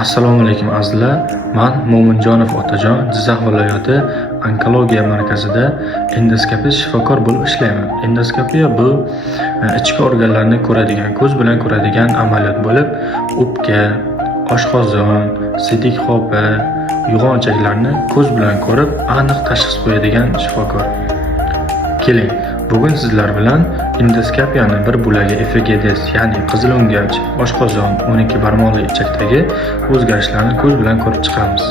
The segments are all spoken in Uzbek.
Assalomu alaykum azizlar. Men Mo'minjonov Otajon, Jizzax viloyati onkologiya markazida endoskopist shifokor bo'lib ishlayman. Endoskopiya bu ichki organlarni ko'radigan, ko'z bilan ko'radigan amaliyot bo'lib, o'pka, oshqozon, sidik xopa, yog'onchaklarni ko'z bilan ko'rib, aniq tashxis qo'yadigan shifokor. Keling, bugun sizlar bilan endoskopiyani bir bo'lagi FGDS, ya'ni qizil o'ngach, oshqozon, 12 barmoqli ichakdagi o'zgarishlarni ko'z bilan ko'rib chiqamiz.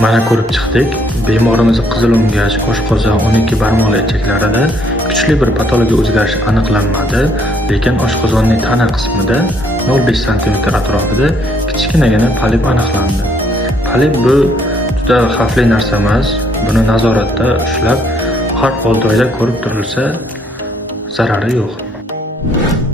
Mana ko'rib chiqdik, bemorimiz qizil o'ngach, oshqozon, 12 barmoqli ichaklarida kuchli bir patologiya o'zgarishi aniqlanmadi, lekin oshqozonning tana qismida 0.5 sm atrofida kichkinagina polip aniqlandi. Polip bu juda xavfli narsa emas, buni nazoratda ushlab har 6 oyda ko'rib turilsa zarari yo'q.